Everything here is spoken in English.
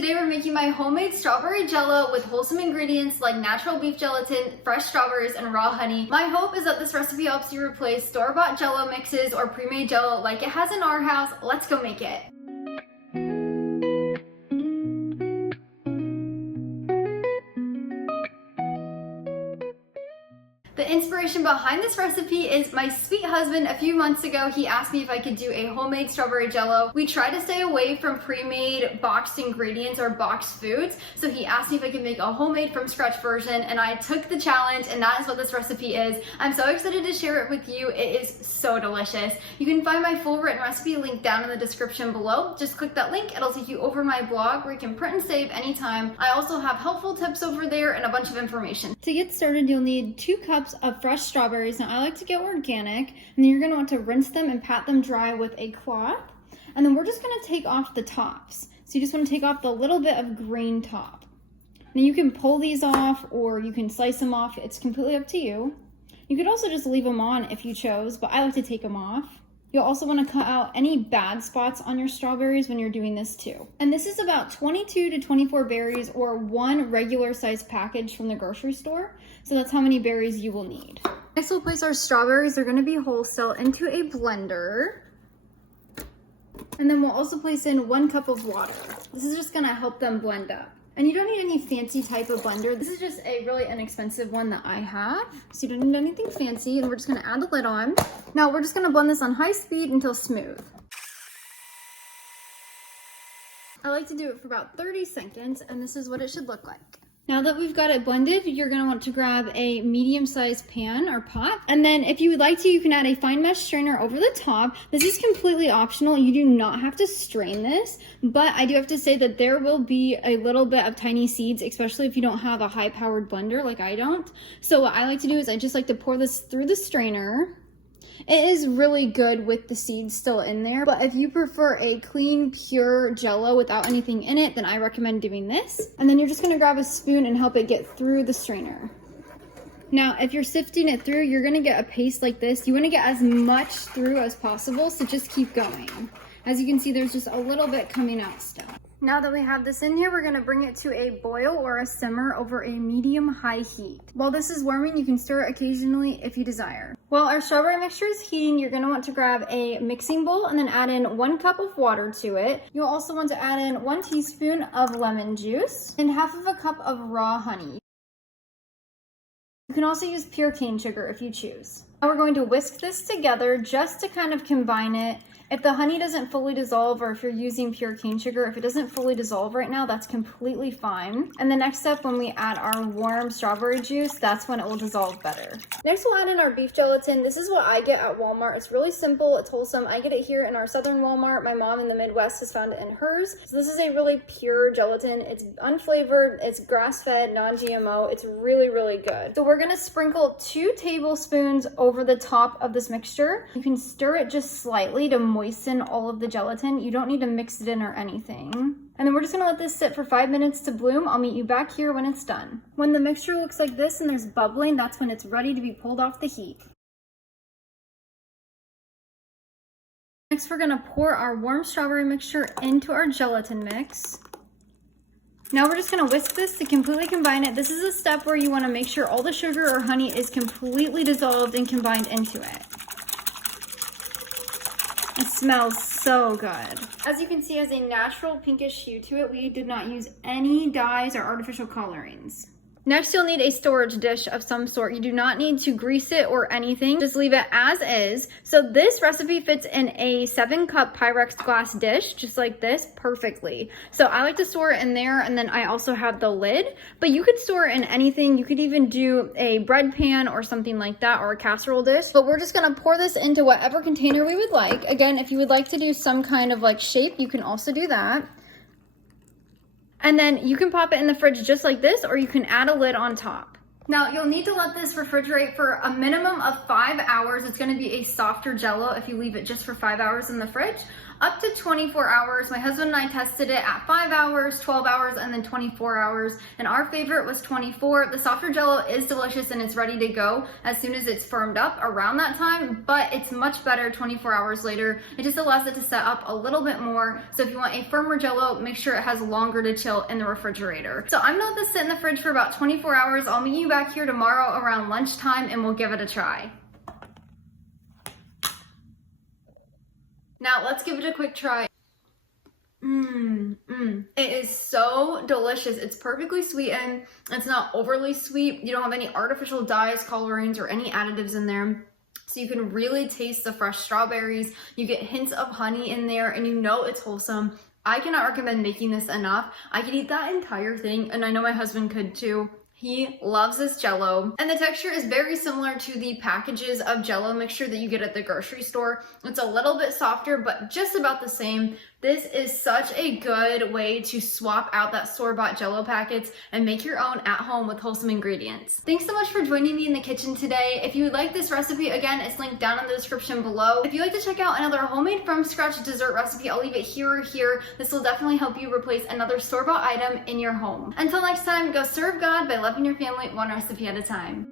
Today we're making my homemade strawberry jello with wholesome ingredients like natural beef gelatin, fresh strawberries, and raw honey. My hope is that this recipe helps you replace store-bought jello mixes or pre-made jello like it has in our house. Let's go make it. The inspiration behind this recipe is my sweet husband. A few months ago, he asked me if I could do a homemade strawberry jello. We try to stay away from pre-made boxed ingredients or boxed foods, so he asked me if I could make a homemade from scratch version, and I took the challenge, and that is what this recipe is. I'm so excited to share it with you. It is so delicious. You can find my full written recipe linked down in the description below. Just click that link. It'll take you over my blog where you can print and save anytime. I also have helpful tips over there and a bunch of information. To get started, you'll need 2 cups of fresh strawberries. Now I like to get organic, and then you're going to want to rinse them and pat them dry with a cloth, and then we're just going to take off the tops. So you just want to take off the little bit of green top. Now you can pull these off or you can slice them off. It's completely up to you. You could also just leave them on if you chose, but I like to take them off. You'll also want to cut out any bad spots on your strawberries when you're doing this too. And this is about 22 to 24 berries, or 1 regular size package from the grocery store. So that's how many berries you will need. Next we'll place our strawberries, they're going to be wholesale, into a blender. And then we'll also place in 1 cup of water. This is just going to help them blend up. And you don't need any fancy type of blender. This is just a really inexpensive one that I have. So you don't need anything fancy, and we're just gonna add the lid on. Now we're just gonna blend this on high speed until smooth. I like to do it for about 30 seconds, and this is what it should look like. Now that we've got it blended, you're gonna want to grab a medium-sized pan or pot. And then if you would like to, you can add a fine mesh strainer over the top. This is completely optional. You do not have to strain this, but I do have to say that there will be a little bit of tiny seeds, especially if you don't have a high-powered blender like I don't. So what I like to do is I just like to pour this through the strainer. It is really good with the seeds still in there, but if you prefer a clean, pure Jello without anything in it, then I recommend doing this. And then you're just gonna grab a spoon and help it get through the strainer. Now, if you're sifting it through, you're gonna get a paste like this. You wanna get as much through as possible, so just keep going. As you can see, there's just a little bit coming out still. Now that we have this in here, we're gonna bring it to a boil or a simmer over a medium-high heat. While this is warming, you can stir it occasionally if you desire. While our strawberry mixture is heating, you're gonna want to grab a mixing bowl and then add in 1 cup of water to it. You'll also want to add in 1 teaspoon of lemon juice and half of a cup of raw honey. You can also use pure cane sugar if you choose. Now we're going to whisk this together just to kind of combine it. If the honey doesn't fully dissolve, or if you're using pure cane sugar, if it doesn't fully dissolve right now, that's completely fine. And the next step, when we add our warm strawberry juice, that's when it will dissolve better. Next, we'll add in our beef gelatin. This is what I get at Walmart. It's really simple, it's wholesome. I get it here in our southern Walmart. My mom in the Midwest has found it in hers. So this is a really pure gelatin. It's unflavored, it's grass-fed, non-GMO. It's really, really good. So we're gonna sprinkle 2 tablespoons over the top of this mixture. You can stir it just slightly to moisten all of the gelatin. You don't need to mix it in or anything. And then we're just gonna let this sit for 5 minutes to bloom. I'll meet you back here when it's done. When the mixture looks like this and there's bubbling, that's when it's ready to be pulled off the heat. Next, we're gonna pour our warm strawberry mixture into our gelatin mix. Now we're just gonna whisk this to completely combine it. This is a step where you wanna make sure all the sugar or honey is completely dissolved and combined into it. It smells so good. As you can see, it has a natural pinkish hue to it. We did not use any dyes or artificial colorings. Next, you'll need a storage dish of some sort. You do not need to grease it or anything. Just leave it as is. So this recipe fits in a 7-cup Pyrex glass dish, just like this, perfectly. So I like to store it in there, and then I also have the lid, but you could store it in anything. You could even do a bread pan or something like that, or a casserole dish. But we're just gonna pour this into whatever container we would like. Again, if you would like to do some kind of like shape, you can also do that. And then you can pop it in the fridge just like this, or you can add a lid on top. Now, you'll need to let this refrigerate for a minimum of 5 hours. It's gonna be a softer Jello if you leave it just for 5 hours in the fridge. up to 24 hours. My husband and I tested it at 5 hours, 12 hours, and then 24 hours. And our favorite was 24. The softer Jello is delicious and it's ready to go as soon as it's firmed up around that time, but it's much better 24 hours later. It just allows it to set up a little bit more. So if you want a firmer Jello, make sure it has longer to chill in the refrigerator. So I'm gonna let this sit in the fridge for about 24 hours. I'll meet you back here tomorrow around lunchtime and we'll give it a try. Now let's give it a quick try. It is so delicious. It's perfectly sweetened. It's not overly sweet. You don't have any artificial dyes, colorings, or any additives in there. So you can really taste the fresh strawberries. You get hints of honey in there and you know it's wholesome. I cannot recommend making this enough. I could eat that entire thing and I know my husband could too. He loves this Jello. And the texture is very similar to the packages of Jello mixture that you get at the grocery store. It's a little bit softer, but just about the same. This is such a good way to swap out that store-bought Jello packets and make your own at home with wholesome ingredients. Thanks so much for joining me in the kitchen today. If you would like this recipe, again, it's linked down in the description below. If you'd like to check out another homemade from scratch dessert recipe, I'll leave it here or here. This will definitely help you replace another store-bought item in your home. Until next time, go serve God by loving your family one recipe at a time.